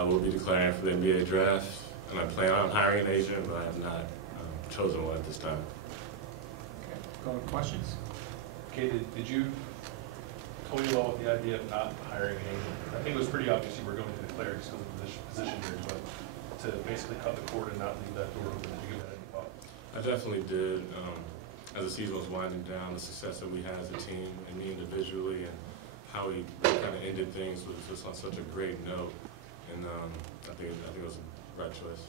I will be declaring for the NBA draft, and I plan on hiring an agent, but I have not chosen one at this time. Okay, going with questions? Okay, did you toy well with the idea of not hiring an agent? I think it was pretty obvious you were going to declare just because of the position here, but to basically cut the cord and not leave that door open, did you give that any thought? I definitely did. As the season was winding down, the success that we had as a team and me individually, and how we kind of ended things was just on such a great note. And I think it was the right choice.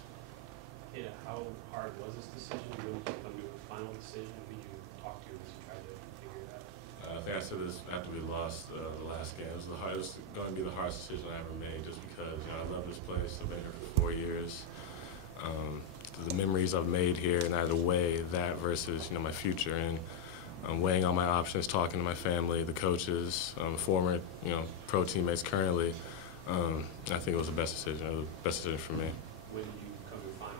Yeah, how hard was this decision? Did you come to a final decision? Who did you talk to as you tried to figure it out? I think I said this after we lost the last game. It was going to be the hardest decision I ever made, just because I love this place. I've been here for 4 years. The memories I've made here, and I had to weigh that versus my future, and weighing all my options, talking to my family, the coaches, former pro teammates currently. I think it was the best decision. It was the best decision for me. When did you come to the final?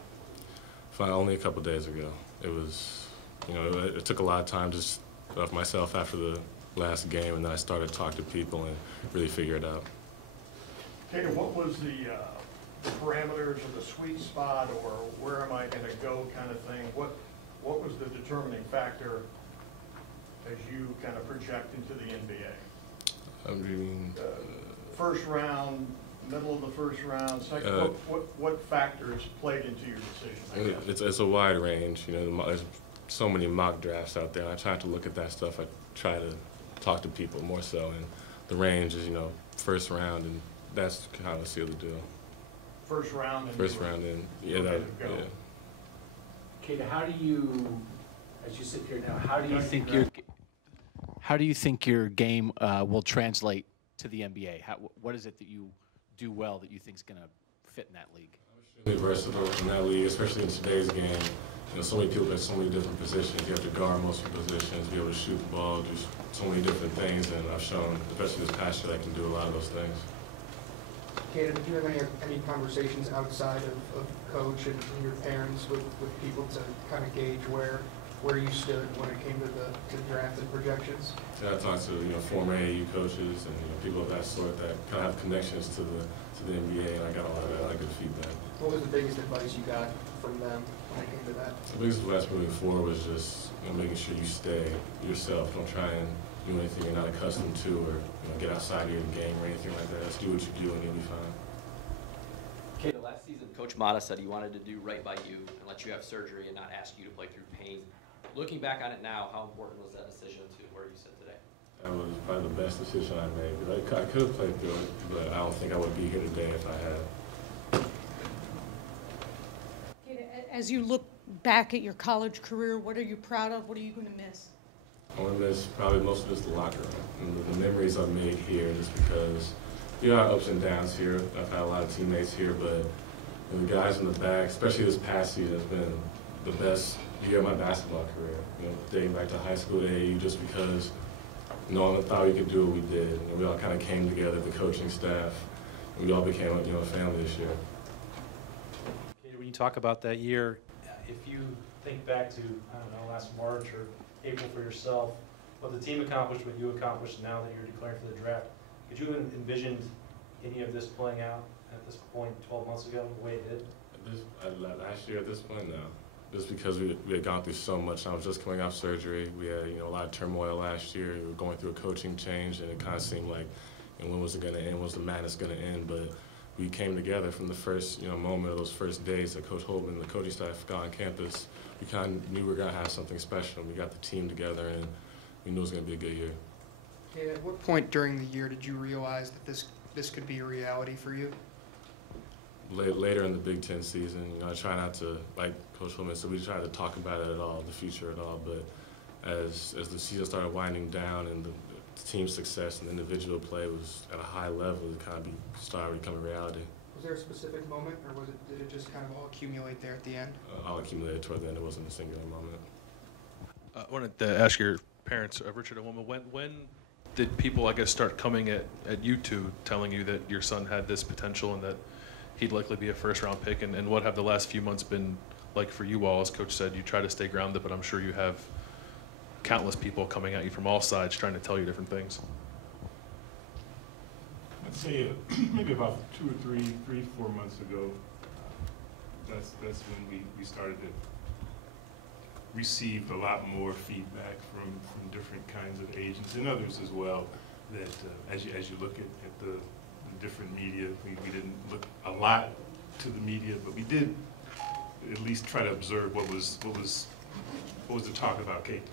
Final only a couple of days ago. It was, it took a lot of time just of myself after the last game, and then I started to talk to people and really figure it out. Tater, what was the parameters of the sweet spot, or where am I going to go kind of thing? What was the determining factor as you kind of project into the NBA? First round, middle of the first round, second. What factors played into your decision? It's a wide range. There's so many mock drafts out there. I try to look at that stuff. I try to talk to people more so, and the range is first round, and that's kind of seal the deal. First round. And yeah, yeah. Kata, how do you, as you sit here now, how do you think your game will translate to the NBA? What is it that you do well that you think is going to fit in that league? I'm extremely versatile in that league, especially in today's game. So many people play so many different positions. You have to guard most of the positions, be able to shoot the ball, do so many different things, and I've shown, especially this past year, I can do a lot of those things. Kata, did you have any conversations outside of coach and your parents with people to kind of gauge where you stood when it came to the draft and projections? Yeah, I talked to former AAU coaches and people of that sort that kind of have connections to the NBA, and I got a lot of good feedback. What was the biggest advice you got from them when it came to that? The biggest advice moving forward was just making sure you stay yourself. Don't try and do anything you're not accustomed to, or get outside of your game or anything like that. Just do what you do and you'll be fine. Kata, last season, Coach Mata said he wanted to do right by you and let you have surgery and not ask you to play through pain. Looking back on it now, how important was that decision to where you sit today? That was probably the best decision I made. I could have played through it, but I don't think I would be here today if I had. As you look back at your college career, what are you proud of? What are you going to miss? I want to miss probably most of this the locker room and the memories I've made here, just because there are ups and downs here. I've had a lot of teammates here, but the guys in the back, especially this past season, has been the best year of my basketball career. Dating back to high school to AAU, just because no one thought we could do what we did. We all kind of came together, the coaching staff, and we all became a family this year. When you talk about that year, if you think back to, I don't know, last March or April for yourself, what the team accomplished, what you accomplished now that you're declaring for the draft, could you have envisioned any of this playing out at this point 12 months ago, the way it did? Last year at this point, no. Just because we had gone through so much. I was just coming off surgery. We had a lot of turmoil last year. We were going through a coaching change, and it kind of seemed like, when was it going to end? When was the madness going to end? But we came together from the first moment of those first days that Coach Holtman and the coaching staff got on campus. We kind of knew we were going to have something special. We got the team together, and we knew it was going to be a good year. Okay, at what point during the year did you realize that this could be a reality for you? Later in the Big Ten season, I try not to, like Coach Holtman said, we try to talk about it at all, the future at all. But as the season started winding down and the team success and individual play was at a high level, it kind of started becoming reality. Was there a specific moment, or did it just kind of all accumulate there at the end? All accumulated toward the end. It wasn't a singular moment. I wanted to ask your parents, Richard and Wilma, when did people, I guess, start coming at you two, telling you that your son had this potential and that he'd likely be a first-round pick, and what have the last few months been like for you all? As Coach said, you try to stay grounded, but I'm sure you have countless people coming at you from all sides trying to tell you different things. I'd say maybe about 4 months ago, that's when we started to receive a lot more feedback from different kinds of agents and others as well. That as you look at the different media, we didn't look a lot to the media, but we did at least try to observe what was the talk about Kate.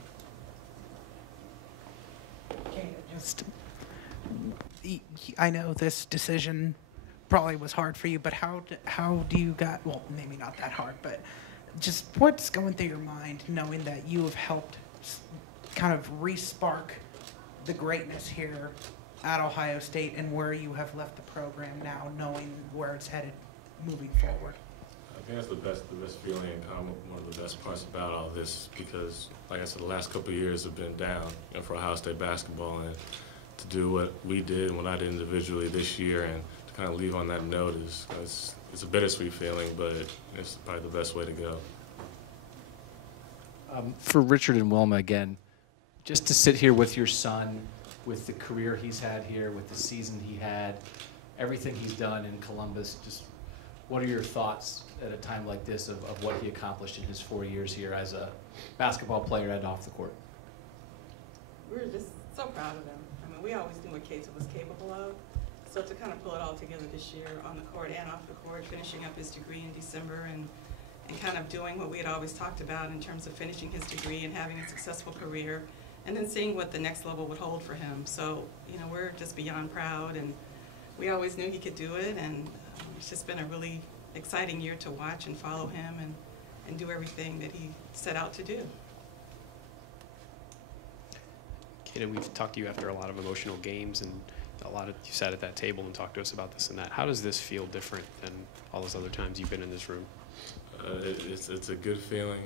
I know this decision probably was hard for you, but how do you well, maybe not that hard, but just what's going through your mind knowing that you have helped kind of re-spark the greatness here at Ohio State and where you have left the program now, knowing where it's headed moving forward? I think that's the best feeling and kind of one of the best parts about all this, because like I said, the last couple of years have been down, for Ohio State basketball, and to do what we did and what I did individually this year and to kind of leave on that note it's a bittersweet feeling, but it's probably the best way to go. For Richard and Wilma again, just to sit here with your son, with the career he's had here, with the season he had, everything he's done in Columbus, just what are your thoughts at a time like this of what he accomplished in his 4 years here as a basketball player and off the court? We're just so proud of him. I mean, we always knew what Casey was capable of. So to kind of pull it all together this year on the court and off the court, finishing up his degree in December and kind of doing what we had always talked about in terms of finishing his degree and having a successful career, and then seeing what the next level would hold for him. So, we're just beyond proud, and we always knew he could do it, and it's just been a really exciting year to watch and follow him and do everything that he set out to do. Kata, we've talked to you after a lot of emotional games, and you sat at that table and talked to us about this and that. How does this feel different than all those other times you've been in this room? It's a good feeling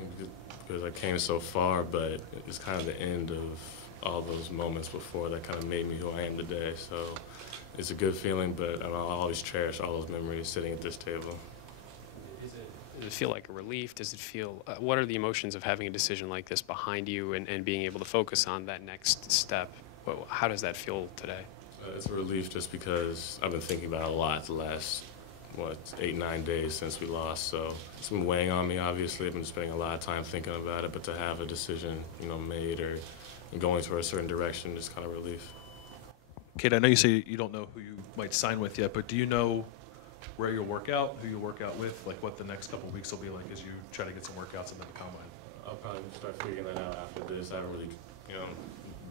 because I came so far, but it's kind of the end of all those moments before that kind of made me who I am today. So it's a good feeling, but I'll always cherish all those memories sitting at this table. Does it feel like a relief? Does it feel, what are the emotions of having a decision like this behind you and being able to focus on that next step? How does that feel today? It's a relief just because I've been thinking about it a lot the last 8-9 days since we lost, so it's been weighing on me. Obviously, I've been spending a lot of time thinking about it, but to have a decision, made or going to a certain direction is kind of relief. Kate, I know you say you don't know who you might sign with yet, but do you know where you'll work out, who you'll work out with, like what the next couple of weeks will be like as you try to get some workouts in the combine? I'll probably start figuring that out after this. I haven't really,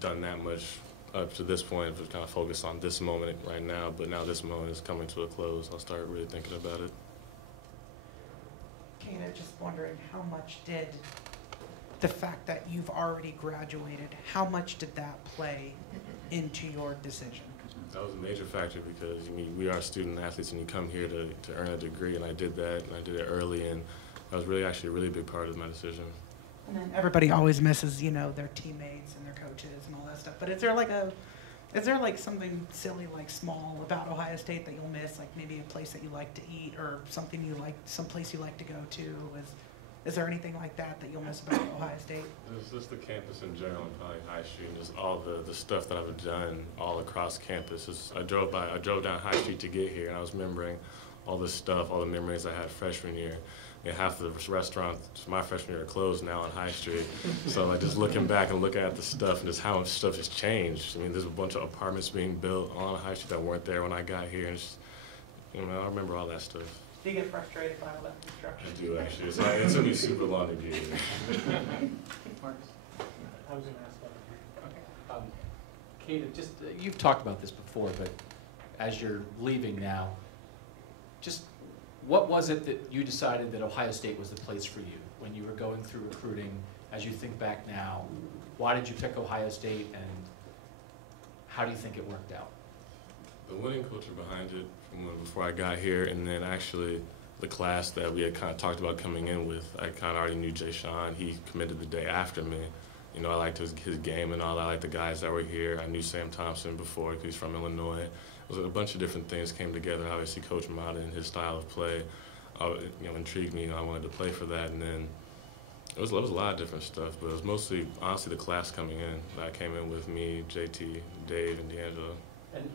done that much up to this point, but kind of focused on this moment right now. But now this moment is coming to a close. I'll start really thinking about it. Kata, just wondering how much did the fact that you've already graduated, how much did that play into your decision? That was a major factor because we are student athletes and you come here to earn a degree, and I did that, and I did it early, and that was actually a really big part of my decision. And then everybody always misses, their teammates and their coaches and all that stuff. But is there like something silly, like small about Ohio State that you'll miss, like maybe a place that you like to eat or something some place you like to go to? Is there anything like that you'll miss about Ohio State? It's just the campus in general, and probably High Street, and just all the stuff that I've done all across campus. I drove down High Street to get here, and I was remembering all this stuff, all the memories I had freshman year. And half of the restaurants my freshman year are closed now on High Street. So just looking back and looking at the stuff and just how much stuff has changed. There's a bunch of apartments being built on High Street that weren't there when I got here. And I remember all that stuff. Do you get frustrated by all that construction? I do, actually. It's going to be super long to get here. Marcus, I was going to ask about Kata, just you've talked about this before, but as you're leaving now, just what was it that you decided that Ohio State was the place for you when you were going through recruiting? As you think back now, why did you pick Ohio State, and how do you think it worked out? The winning culture behind it from before I got here, and then actually the class that we had kind of talked about coming in with. I kind of already knew Jay Sean. He committed the day after me. I liked his game and all. I liked the guys that were here. I knew Sam Thompson before because he's from Illinois. It was a bunch of different things came together. Obviously, Coach Mata and his style of play, intrigued me. I wanted to play for that, and then it was a lot of different stuff. But it was mostly, honestly, the class coming in. I came in with me, JT, Dave, and D'Angelo.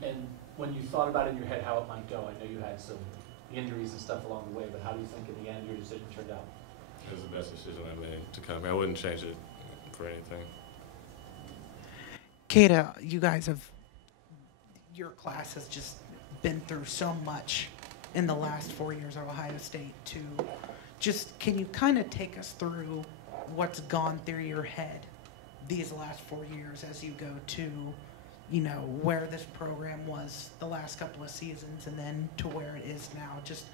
And when you thought about in your head how it might go, I know you had some injuries and stuff along the way, but how do you think in the end your decision turned out? It was the best decision I made to come here. I wouldn't change it for anything. Kata, you guys have, your class has just been through so much in the last 4 years at Ohio State to just, can you kind of take us through what's gone through your head these last 4 years as you go to, you know, where this program was the last couple of seasons and then to where it is now? Just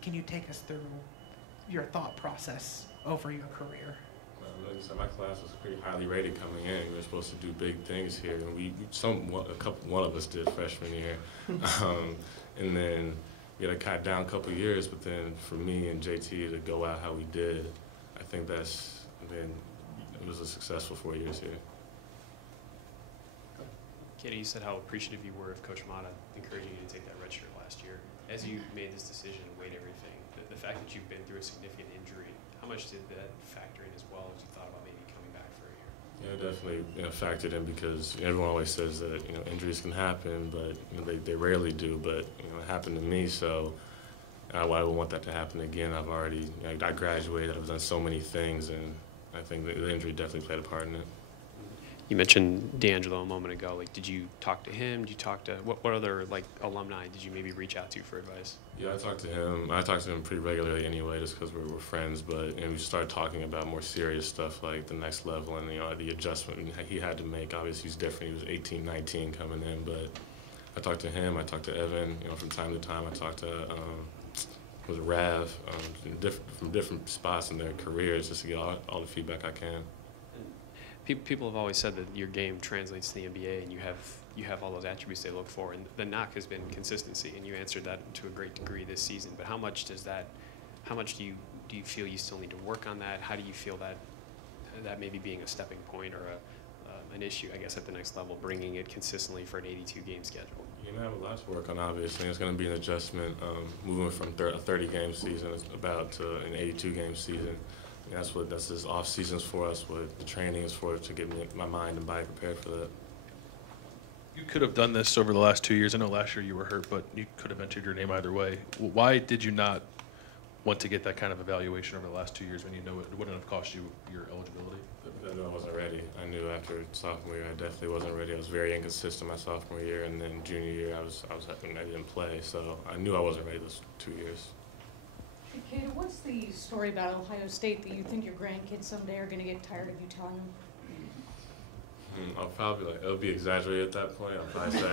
can you take us through your thought process over your career? Like I said, my class was pretty highly rated coming in. We were supposed to do big things here, and one of us did freshman year, and then we had to cut down a couple of years. But then for me and JT to go out how we did, I think it was a successful 4 years here. Katie, you said how appreciative you were of Coach Mata encouraging you to take that red shirt last year. As you made this decision and weighed everything, the fact that you've been through a significant injury, how much did that factor in as well as you thought about maybe coming back for a year? Yeah, it definitely factored in because everyone always says that injuries can happen, but they rarely do. But it happened to me, so I would want that to happen again. I've already I graduated. I've done so many things, and I think the injury definitely played a part in it. You mentioned D'Angelo a moment ago. Like, did you talk to him? Did you talk to what other alumni did you maybe reach out to for advice? Yeah, I talked to him. I talked to him pretty regularly anyway, just because we're friends. But we started talking about more serious stuff like the next level and the adjustment he had to make. Obviously, he's different. He was 18, 19 coming in. But I talked to him. I talked to Evan. From time to time, I talked to Rav from different spots in their careers, just to get all the feedback I can. People have always said that your game translates to the NBA, and you have all those attributes they look for. And the knock has been consistency, and you answered that to a great degree this season. But how much do you feel you still need to work on that? How do you feel that maybe being a stepping point or an issue, I guess, at the next level, bringing it consistently for an 82-game schedule? I have a lot to work on, obviously. It's going to be an adjustment moving from a 30-game season about to an 82-game season. That's just off seasons for us. What the training is for to get my mind and body prepared for that. You could have done this over the last 2 years. I know last year you were hurt, but you could have entered your name either way. Why did you not want to get that kind of evaluation over the last 2 years when you know it wouldn't have cost you your eligibility? I knew I wasn't ready. I knew after sophomore year I definitely wasn't ready. I was very inconsistent my sophomore year, and then junior year I didn't play, so I knew I wasn't ready those 2 years. Kata, what's the story about Ohio State that you think your grandkids someday are going to get tired of you telling them? I'll probably it'll be exaggerated at that point. I'll probably say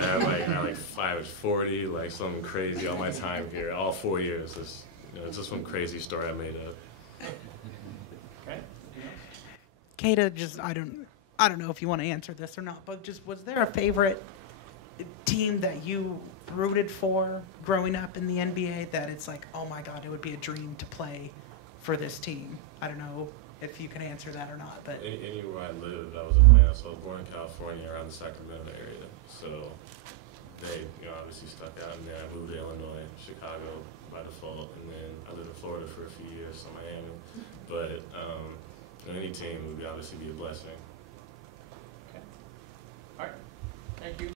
I was 40, like something crazy all my time here, all 4 years. It's just some crazy story I made up. Okay. Kata, I don't know if you want to answer this or not, but was there a favorite team that you rooted for growing up in the NBA that it's like, oh my God, it would be a dream to play for this team? I don't know if you can answer that or not, but anywhere I lived, I was a fan. So I was born in California, around the Sacramento area. So they, obviously stuck out in there. I moved to Illinois, Chicago by default, and then I lived in Florida for a few years, so Miami. But any team would obviously be a blessing. Okay. All right. Thank you.